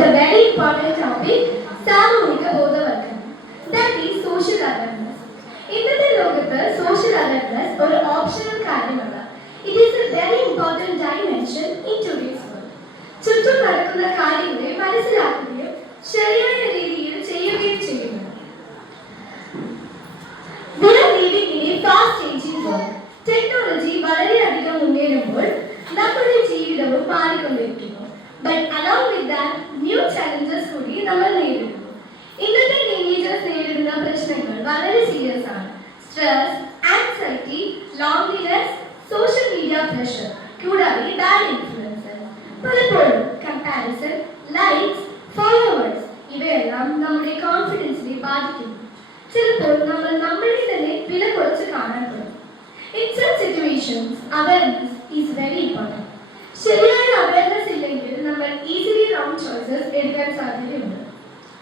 a very important topic, സാമൂഹിക ബോധവൽക്കരണം. That is social awareness. ഇന്നത്തെ ലോകത്ത് social awareness ഒരു ഓപ്ഷണൽ കാര്യമല്ല. It is a very important dimension in today's world. ചുറ്റും നടക്കുന്ന കാര്യങ്ങളെ മനസ്സിലാക്കുകയും ശരിയായ രീതിയിൽ ചെയ്യുകയും ചെയ്യുന്നു. We are living in a fast changing world. Technology വളരെയധികം മുന്നേറുമ്പോൾ നമ്മുടെ ജീവിതവും മാറിക്കൊണ്ടിരിക്കുന്നു. But along with that, new challenges കൂടി നമ്മൾ നേരിടുന്നു. ഇന്നത്തെ ടീനേജേഴ്സ് നേരിടുന്ന പ്രശ്നങ്ങൾ വളരെ സീരിയസ് ആണ്. Stress, anxiety, loneliness, social media pressure, കൂടാതെ ബാഡ് ഇൻഫ്ലുവൻസസ്. പലപ്പോഴും കമ്പാരിസൺ, ലൈക്സ്, ഫോളോവേഴ്സ് ഇവയെല്ലാം നമ്മുടെ കോൺഫിഡൻസിനെ ബാധിക്കുന്നു. ചിലപ്പോൾ നമ്മൾ നമ്മളിൽ തന്നെ വില കുറച്ച് കാണാൻ തുടങ്ങും. In such situations, awareness is very important. ശരിയായ അവയർനെസ് ഇല്ലെങ്കിൽ നമ്മൾ ഈസിലി റോങ് ചോയ്സസ് എടുക്കാൻ സാധ്യതയുണ്ട്.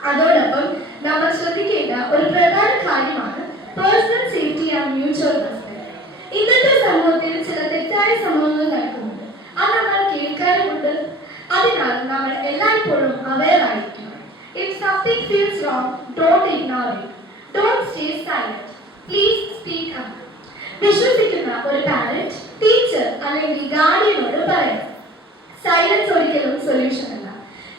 അതോടൊപ്പം നമ്മൾ ശ്രദ്ധിക്കേണ്ട ഒരു പ്രധാന കാര്യമാണ് personal safety and mutual respect. ഇന്നത്തെ സമൂഹത്തിൽ ചില തെറ്റായ സംഭവങ്ങൾ നടക്കുന്നുണ്ട്. അത് നമ്മൾ കേൾക്കാറുമുണ്ട്. അതിനാൽ നമ്മൾ എല്ലായ്പ്പോഴും അവെയർ ആയിരിക്കണം. If something feels wrong, don't ignore it. Don't stay silent. Please speak up. വിശ്വസിക്കുന്ന ഒരു പാരന്റ്, ടീച്ചർ അല്ലെങ്കിൽ ഗാർഡിയനോട് പറയണം, സൈലൻസ് ഒരിക്കലും സൊല്യൂഷൻ അല്ല.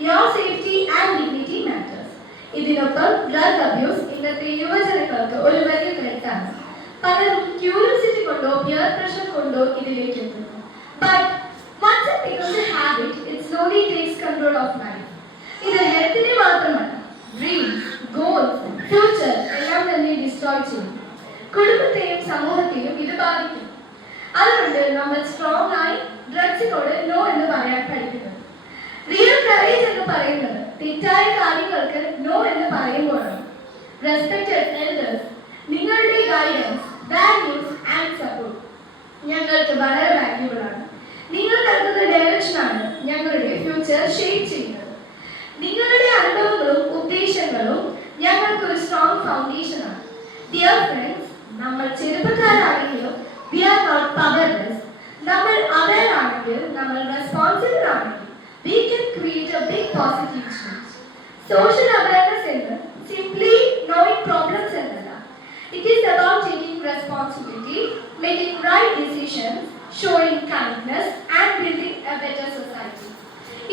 Your safety and dignity matters. ഇതിനൊപ്പം ഡ്രഗ് അബ്യൂസ് ഇന്നത്തെ യുവജനങ്ങൾക്ക് ഒരു വലിയ ത്രെറ്റാണ്. പലരും ക്യൂരിയോസിറ്റി കൊണ്ടോ പിയർ പ്രഷർ കൊണ്ടോ ഇതിലേക്ക് എത്തുന്നു. But once it becomes a habit, it slowly takes control of life. ഇത് ഹെൽത്തിനെ മാത്രമല്ല, ഡ്രീംസ്, ഗോൾസ്, ഫ്യൂച്ചർ എല്ലാം തന്നെ ഡിസ്ട്രോയ് ചെയ്യും. കുടുംബത്തെയും സമൂഹത്തെയും ഇത് ബാധിക്കും. അതുകൊണ്ട് നമ്മൾ സ്ട്രോങ് ആയി ഡ്രഗ്സിനോട് നോ എന്ന് പറയാൻ പഠിക്കുന്നത്. റിയൽ കറേജ് എന്ന് പറയുന്നത് തെറ്റായ കാര്യങ്ങൾക്ക് നോ എന്ന് പറയുമ്പോഴാണ്. റെസ്പെക്റ്റഡ് എൽഡേഴ്സ്, നിങ്ങളുടെ ഗൈഡൻസ്, വാല്യൂസ് ആൻഡ് സപ്പോർട്ട് ഞങ്ങൾക്ക് വളരെ വാല്യൂബിൾ ആണ്. നിങ്ങൾ നൽകുന്ന ഡയറക്ഷനാണ് ഞങ്ങളുടെ ഫ്യൂച്ചർ ഷേപ്പ് ചെയ്യുന്നത്. നിങ്ങളുടെ അനുഭവങ്ങളും ഉദ്ദേശങ്ങളും ഞങ്ങൾക്ക് ഒരു സ്ട്രോങ് ഫൗണ്ടേഷനാണ്. ഡിയർ ഫ്രണ്ട്സ്, നമ്മൾ ചെറുപ്പക്കാരാണെങ്കിലും we are not powerless. നമ്മൾ aware ആണെങ്കിൽ, നമ്മൾ responsible ആണെങ്കിൽ, we can create a big positive change. Social awareness എന്ന് simply knowing problems എന്നല്ല. It is about taking responsibility, making right decisions, showing kindness and building a better society.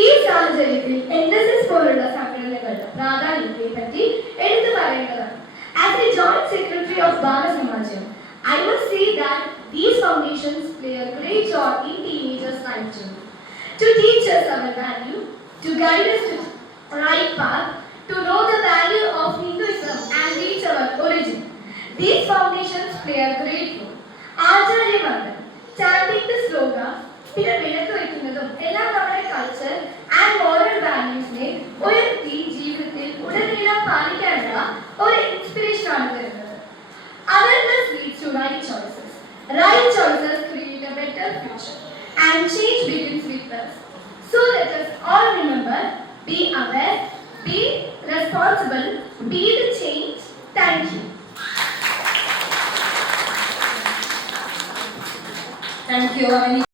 ഈ സാഹചര്യത്തിൽ NSS പോലുള്ള സംഘടനകളുടെ പ്രാധാന്യത്തെ പറ്റി എടുത്തു പറയേണ്ടതാണ്. As a joint secretary of Bala Samajam, I must say that these foundations play a great role in teenagers' life journey. To teach us our value, to guide us to the right path, to know the value of Hinduism and reach our origin. These foundations play a great role. Acharya Vandan, chanting the slogan, പിന്നെ വിളക്ക് വയ്ക്കുന്നതും എല്ലാം നമ്മുടെ culture and moral വാല്യൂസിനെ ഉയർത്തി ജീവിതത്തിൽ ഉടനീളം പാലിക്കാനുള്ള ഒരു inspiration ആണ് തരുന്നത്. Awareness leads to right choices. Right choices create a better future. And change begins with us. So let us all remember, be aware, be responsible, be the change. Thank you. Thank you.